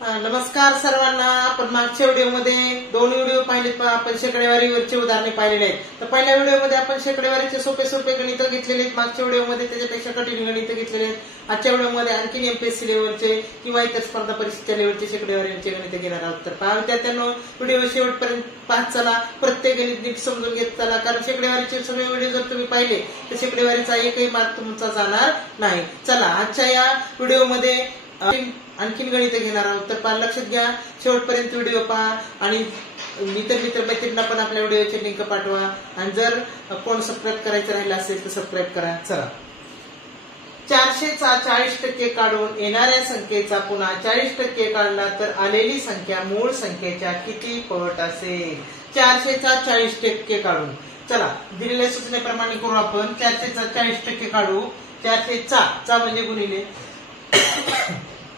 नमस्कार सर्वांना. आपण मागच्या व्हिडिओमध्ये 2 व्हिडिओ पाहिलेत. आपण शेकडेवारीवरचे उदाहरणे पाहिलेले आहेत. तर पहिल्या व्हिडिओमध्ये आपण शेकडेवारीचे सोपे सोपे गणित घेतलेले आहेत. मागच्या व्हिडिओमध्ये त्याच्यापेक्षा कठीण गणित घेतलेले आहेत. आजच्या व्हिडिओमध्ये आणखी एमपीएससी लेवलचे किंवा इतर स्पर्धा परीक्षेच्या लेवलचे शेकडेवारीचे गणित घेणार आहोत. तर पहा विद्यार्थ्यांनो, व्हिडिओ शेवटपर्यंत पाहत चला. प्रत्येक गणित नीट समजून घेत चला, कारण शेकडेवारीचे सगळे व्हिडिओ जर तुम्ही पाहिले तर शेकडेवारीचा एकही मार्क तुमचा जाणार नाही. चला, आजच्या या व्हिडिओमध्ये आणखीन गणित घेणार आहोत. तर लक्षात घ्या, शेवटपर्यंत व्हिडिओ पहा आणि मित्र मैत्रिणींना पण आपल्या व्हिडिओची लिंक पाठवा. आणि जर कोण सबस्क्राईब करायचं राहिलं असेल तर सबस्क्राईब करा. चला, 400चा 40% काढून येणाऱ्या संख्येचा पुन्हा 40% काढला तर आलेली संख्या मूळ संख्येच्या किती पट असेल? 400चा 40% काढूं. चला, दिलेल्या सूचनेप्रमाणे करू आपण. 400चा 40% काढू. 400चा म्हणजे गुणिले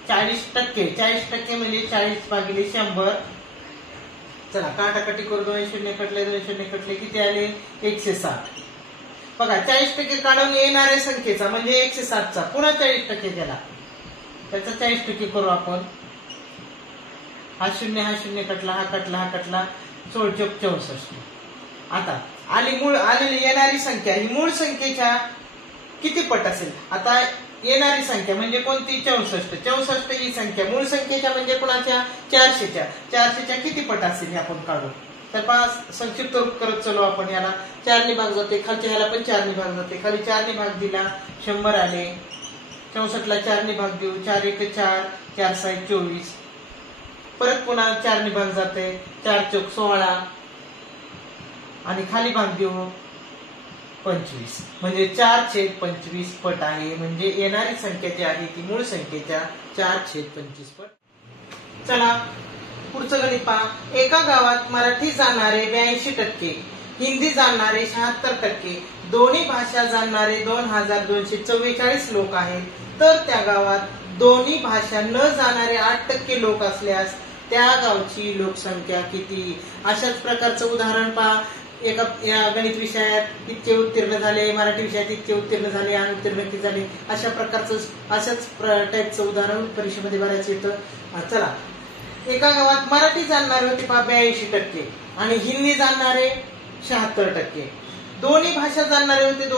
40%. 40% म्हणजे 40 भागिले 100. चला, काटाकाटी करू. 2 शून्य कटले, 2 शून्य कटले, किती आले? 160. बघा, 40% काढून येणाऱ्या संख्येचा म्हणजे 160चा पुन्हा 40% केला, त्याचा 40% करू आपण. हा शून्य कटला, हा कटला, 16 64. आता आलेली येणारी संख्या ही मूळ संख्येच्या किती पट असेल? आता येणारी संख्या म्हणजे कोणती? 64 ही संख्या मूळ संख्येच्या म्हणजे कोणाच्या? 400च्या किती पट असेल हे आपण काढू. तर पहा, संक्षिप्त रूप करत चलो आपण. याला 4 ने भाग जाते, खालच्या ह्याला पण 4 ने भाग जाते. खाली 4 ने भाग दिला, 100 आले. 64ला 4 ने भाग देऊ. 4 1 4, 4 6 24. परत पुन्हा 4 ने भाग जाते, 4 चौक 16 आणि खाली भाग देऊ 25. म्हणजे 4/25 पट आहे. म्हणजे येणारी संख्या जी आहे ती मूळ संख्येच्या 4/25 पट. चला, पुढचं गणित पहा. एका गावात मराठी जाणणारे 82%, हिंदी जाणणारे 76%, दोन्ही भाषा जाणणारे 2244 लोक आहेत. तर त्या गावात दोन्ही भाषा न जाणारे 8% लोक असल्यास त्या गावची लोकसंख्या किती? अशाच प्रकारचं उदाहरण पहा. या गणित विषयात इतके उत्तीर्ण झाले, मराठी विषयात इतके उत्तीर्ण झाले, अनुत्तीर्ण किती झाले, अशाच टाईपचं उदाहरण परीक्षेमध्ये भरायचं येतं. चला, एका गावात मराठी जाणणारे होते 82% आणि हिंदी जाणणारे 76%. दोन्ही भाषा जाणणारे होते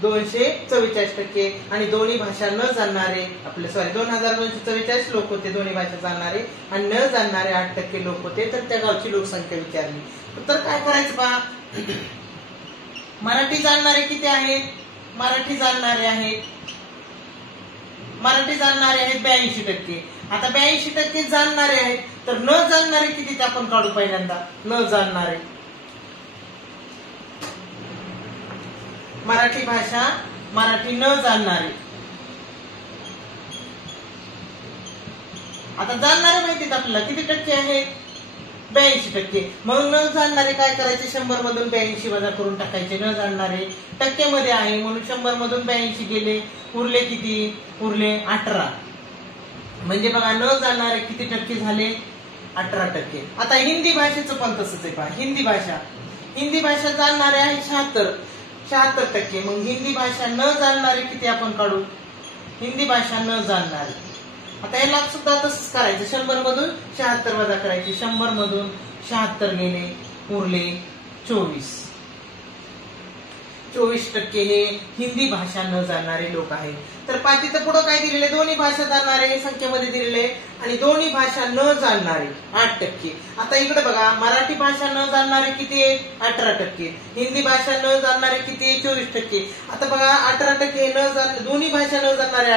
2244% आणि दोन्ही भाषा न जाणणारे 2244 लोक होते दोन्ही भाषा जाणणारे आणि न जाणणारे 8% लोक होते. तर त्या गावची लोकसंख्या विचारली. तर काय करायचं पहा. मराठी जाणणारे किती आहेत? मराठी जाणणारे आहेत 82%. आता 82% जाणणारे आहेत, तर न जाणणारे किती ते आपण काढू. पहिल्यांदा न जाणणारे, मराठी भाषा, मराठी न जाणणारे. आता जाणणारे माहितीत आपल्याला किती टक्के आहेत? 82%. मग न जाणणारे काय करायचे? 100 मधून 82 वजा करून टाकायचे. न जाणणारे टक्क्यामध्ये आहे म्हणून 100 मधून 82 गेले, उरले किती? उरले 18. म्हणजे बघा, न जाणणारे किती टक्के झाले? 18%. आता हिंदी भाषेचं पण तसंच आहे पहा. हिंदी भाषा जाणणारे आहे 76%. मग हिंदी भाषा न जाणणारे किती आपण काढू? हिंदी भाषा न जाणणारे. आता याला सुद्धा तसंच करायचं. 100 मधून 76 वजा करायचे. 100 मधून 76 गेले, उरले 24. 24% हे हिंदी भाषा न जाणणारे लोक आहेत. तर तिथं पुढं काय दिलेले? दोन्ही भाषा जाणणारे संख्येमध्ये दिलेले आणि दोन्ही भाषा न जाणणारे 8%. आता इकडे बघा, मराठी भाषा न जाणणारे किती आहे? 18%. हिंदी भाषा न जाणणारे किती आहे? 24%. आता बघा, 18% दोन्ही भाषा न जाणणारे.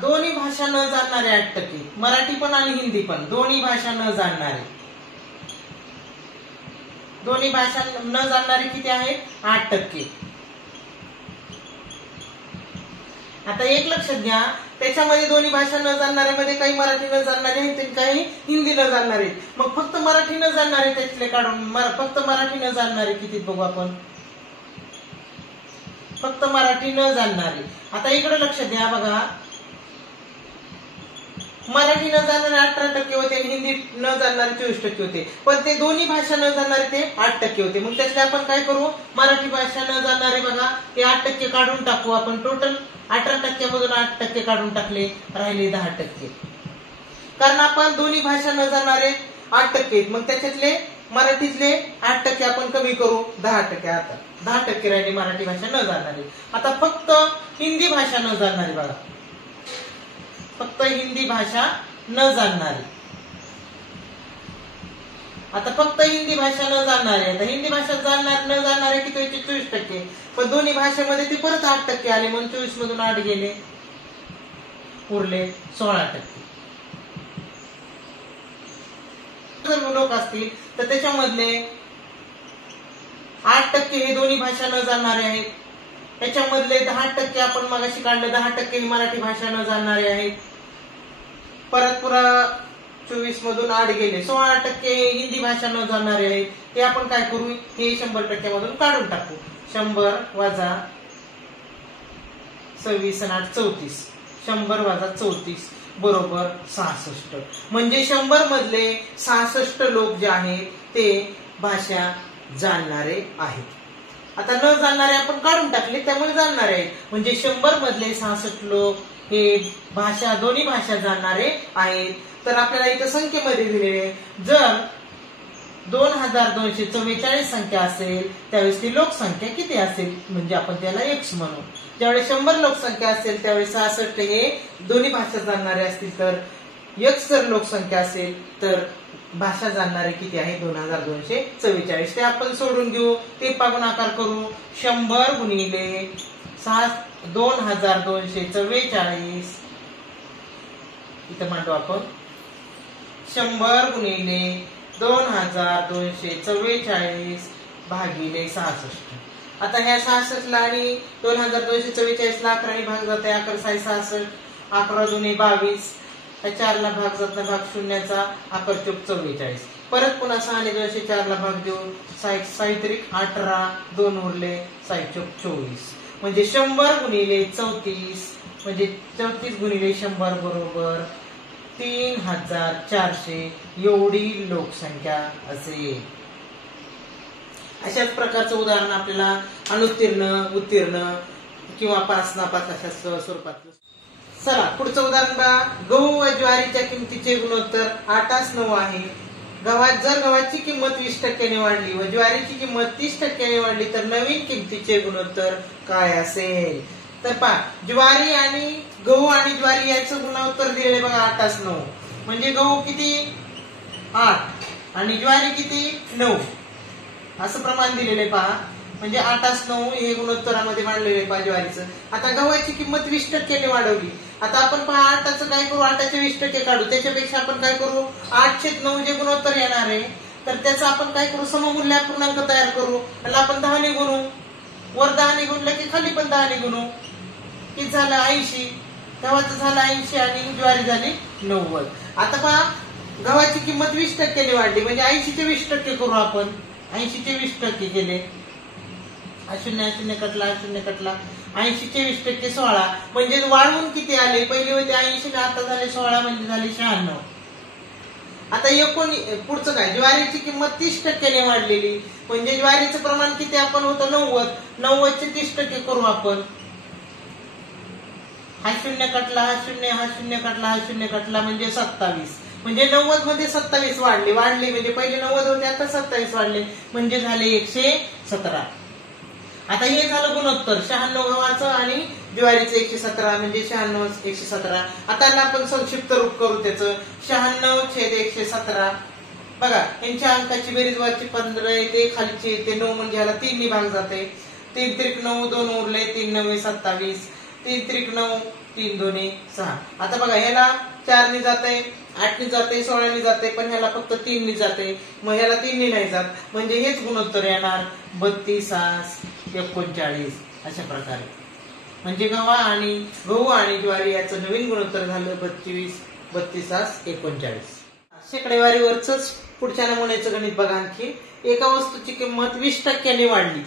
दोन्ही भाषा न जाणणारे 8%. मराठी पण आणि हिंदी पण दोन्ही भाषा न जाणणारे. दोन्ही भाषा न जाणणारे किती आहेत? 8%. आता एक लक्षात घ्या, त्याच्यामध्ये दोन्ही भाषा न जाणणाऱ्यामध्ये काही मराठी न जाणणारे आहेत, काही हिंदी न जाणणारे आहेत. मग फक्त मराठी न जाणणारे त्यातले काढून फक्त मराठी न जाणणारे किती बघू आपण. फक्त मराठी न जाणणारे. आता इकडे लक्षात द्या बघा, मराठी न जाणणारे 18% होते आणि हिंदी न जाणणारे 24% होते. पण ते दोन्ही भाषा न जाणणारे ते 8% होते. मग त्यातले आपण काय करू? मराठी भाषा न जाणणारे बघा, ते 8% काढून टाकू आपण. टोटल 18% मधून 8% काढून टाकले, राहिले 10%. कारण आपण दोन्ही भाषा न जाणारे 8%, मग त्याच्यातले मराठीतले 8% आपण कमी करू, 10%. आता 10% राहिली मराठी भाषा न जाणारी. आता फक्त हिंदी भाषा न जाणारी बघा, फक्त हिंदी भाषा न जाणणारी. आता फक्त हिंदी भाषा न जाणारे, आता हिंदी भाषा न जाणारे किती व्हायचे 24%, पण दोन्ही भाषेमध्ये ते परत 8% आले, म्हणून 24 मधून 8 गेले, उरले 16%. जर लोक असतील तर त्याच्यामधले 8% हे दोन्ही भाषा न जाणणारे आहेत, त्याच्यामधले 10% आपण मगाशी काढले, 10% मराठी भाषा न जाणणारे आहेत, परत पुरा 24 मधून 8 गेले, 16% हिंदी भाषा न जाणणारे आहेत. ते आपण काय करू, हे 100% मधून काढून टाकू. 100 वजा 26 आणि 8 34, 100 वजा 34 बरोबर 66. म्हणजे 100 मधले 66 लोक जे आहेत ते भाषा जाणणारे आहेत. आता न जाणणारे आपण काढून टाकले, त्यामुळे जाणणारे आहेत. म्हणजे 100 मधले 66 लोक हे भाषा दोन्ही भाषा जाणणारे आहेत. तर आपल्याला इथं संख्येमध्ये दिलेले, जर 2244 संख्या असेल त्यावेळेस ती लोकसंख्या किती असेल, म्हणजे आपण त्याला x म्हणू. ज्यावेळेस 100 लोकसंख्या असेल त्यावेळेस 66 हे दोन्ही भाषा जाणणारे असतील, तर x जर लोकसंख्या असेल तर भाषा जाणणारे किती आहे 2244. ते आपण सोडून घेऊ, ते गुणाकार करू. 100 गुणिले 2244 इथं मांडू आपण. 100 गुणिले 2244 भागिले 66. आता ह्या 66 ला आणि 2244 ला 11 भाग जाते, 11 6 66, 11 दुने 22, 4 ला भाग जात नाही, भाग शून्याचा, 11 चौक 44. परत पुन्हा 6 आणि 204 ला भाग देऊ, 6 तरी 18, 2 उरले, 6 चौक 24. म्हणजे 100 गुणिले 34 म्हणजे 34 गुणिले 100 बरोबर 3400 एवढी लोकसंख्या असेल. अशाच प्रकारचं उदाहरण आपल्याला अनुत्तीर्ण, उत्तीर्ण किंवा पास नापास अशा स्वरूपात. चला पुढचं उदाहरण बघा. गहू व ज्वारीच्या किमतीचे गुणोत्तर 8:9 आहे. जर गव्हाची किंमत 20% वाढली व ज्वारीची किंमत 30% वाढली तर नवीन किमतीचे गुणोत्तर काय असेल. तर पहा, ज्वारी आणि गहू आणि ज्वारी याचं गुणोत्तर दिलेले बघा 8:9. म्हणजे गहू किती 8 आणि ज्वारी किती 9 असं प्रमाण दिलेले पहा. म्हणजे 8:9 हे गुणोत्तरामध्ये मांडलेले पहा ज्वारीचं. आता गव्हाची किंमत 20% वाढवली. आता आपण पहा 8चं काय करू, 8चे 20% काढू. त्याच्यापेक्षा आपण काय करू, 8/9 जे गुणोत्तर येणार आहे तर त्याचं आपण काय करू, सममूल्य अपूर्णांक तयार करू. त्याला आपण 10 ने गुणू, वर 10 ने गुणलं की खाली पण 10 ने गुणू. किती झालं 80. गव्हाचं झालं 80 आणि ज्वारी झाली 90. आता पहा गव्हाची किंमत 20% वाढली म्हणजे 80चे 20% करू आपण. 80चे 20% केले, हा शून्य कटला, 80चे 20% 16. म्हणजे वाढवून किती आले, पहिले होते 80 आता झाले 16 म्हणजे झाले 96. आता पुढचं काय, ज्वारीची किंमत 30% वाढलेली म्हणजे ज्वारीचं प्रमाण किती आपण होतं 90. 90चे 30% करू आपण. हा शून्य कटला, हा शून्य कटला म्हणजे 27. म्हणजे 90 मध्ये 27 वाढले म्हणजे पहिले 90 होते आता 27 वाढले म्हणजे झाले 117. आता हे झालं गुणोत्तर 96 गव्हाचं आणि ज्वारीचं 117 म्हणजे 96 117. आता आपण संक्षिप्त रूप करू त्याचं. 96/117. बघा यांच्या अंकाची बेरीज वरची 15 येते, खालची येते 9 म्हणजे ह्याला 3 ने भाग जाते. 3 त्रिक 9, 2 उरले, 3 9 27, 3 त्रिक 9, 3 2 6. आता बघा ह्याला 4 ने जाते, 8 ने जाते, 16 ने जाते, पण ह्याला फक्त 3 ने जाते. मग ह्याला 3 ने नाही जात म्हणजे हेच गुणोत्तर येणार 32:39 अशा प्रकारे. म्हणजे गहू आणि ज्वारी याचं नवीन गुणोत्तर झालं 32:39. शेकडेवारीवरच पुढच्या नमुन्याचं गणित बघा. आणखी एका वस्तूची किंमत 20% वाढली,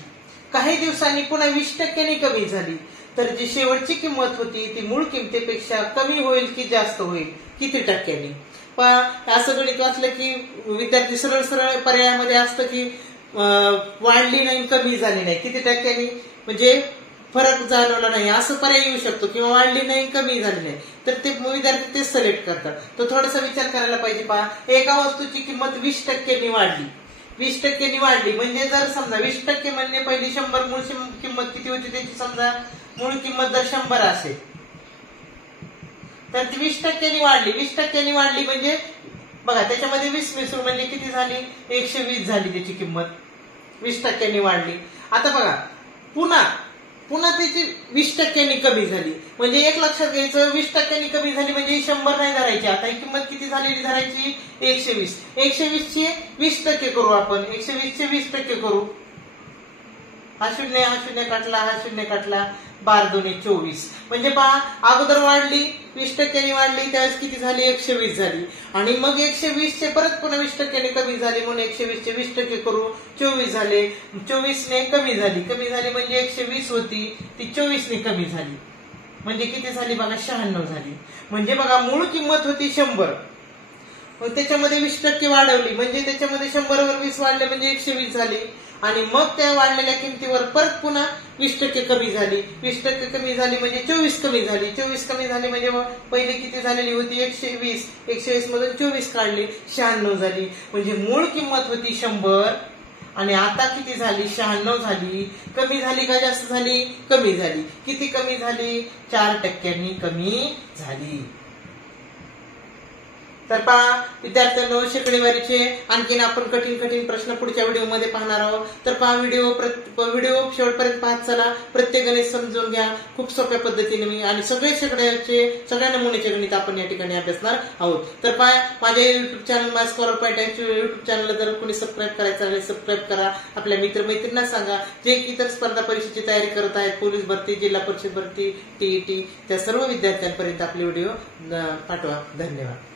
काही दिवसांनी पुन्हा 20% कमी झाली तर जी शेवटची किंमत होती ती मूळ किमतीपेक्षा कमी होईल की जास्त होईल, किती टक्क्यांनी. पण असं गणित वाचलं की विद्यार्थी सरळ सरळ पर्यायामध्ये असतं की वाढली नाही कमी झाली नाही, किती टक्क्यांनी. म्हणजे फरक जाणवला नाही असं पर्याय येऊ शकतो, किंवा वाढली नाही कमी झाली नाही, तर ते विद्यार्थी ते सिलेक्ट करतात. तो थोडासा विचार करायला पाहिजे. पहा, एका वस्तूची किंमत 20% वाढली, 20% वाढली म्हणजे जर समजा 20% म्हणजे पहिली 100 मूळ किंमत किती होती त्याची, समजा मूळ किंमत जर 100 असेल तर ती 20% वाढली. 20% वाढली म्हणजे बघा त्याच्यामध्ये 20 मिसळून म्हणजे किती झाली, 120 झाली त्याची किंमत, 20% वाढली. आता बघा पुन्हा त्याची 20% कमी झाली म्हणजे एक लक्षात घ्यायचं, 20% कमी झाली म्हणजे 100 नाही धरायची. आता ही किंमत किती झालेली धरायची, 120. 120 चे 20% करू आपण, 120 चे 20% करू. हा शून्य काटला, हा शून्य काटला, 12 × 2 = 24. म्हणजे पहा अगोदर वाढली 20% वाढली त्यावेळेस किती झाली, 120 झाली. आणि मग 120 चे परत पुन्हा 20% कमी झाली म्हणून 120 चे 20% करू, 24 झाले. 24 ने कमी झाली म्हणजे 120 होती ती 24 ने कमी झाली म्हणजे किती झाली बघा, 96 झाली. म्हणजे बघा मूळ किंमत होती 100, त्याच्यामध्ये 20% वाढवली म्हणजे त्याच्यामध्ये 100 वर 20 वाढले म्हणजे 120 झाली. आणि मग त्या वाढलेल्या किमतीवर परत पुन्हा 20% कमी झाली, 20% कमी झाली म्हणजे 24 कमी झाली, 24 कमी झाली म्हणजे पहिले किती झालेली होती, 120. 120 मधून 24 काढले, 96 झाली. म्हणजे मूळ किंमत होती 100 आणि आता किती झाली, 96 झाली. कमी झाली का जास्त झाली, कमी झाली. किती कमी झाली, 4% कमी झाली. तर पहा विद्यार्थ्यांनो, शेकडेवारीचे आणखीन आपण कठीण प्रश्न पुढच्या व्हिडिओमध्ये पाहणार आहोत. तर पहा व्हिडिओ शेवटपर्यंत पाहत चला, प्रत्येक गणित समजून घ्या खूप सोप्या पद्धतीने मी, आणि सगळ्या नमुन्याचे गणित आपण या ठिकाणी अभ्यासणार आहोत. तर पहा माझ्या युट्यूब चॅनल माझ स्कॉलर पॉईंट युट्यूब चॅनलला जर कोणी सबस्क्राईब करायचं आहे सबस्क्राईब करा. आपल्या मित्रमैत्रिणींना सांगा जे इतर स्पर्धा परीक्षेची तयारी करत आहेत, पोलीस भरती, जिल्हा परिषद भरती, TET, त्या सर्व विद्यार्थ्यांपर्यंत आपले व्हिडिओ पाठवा. धन्यवाद.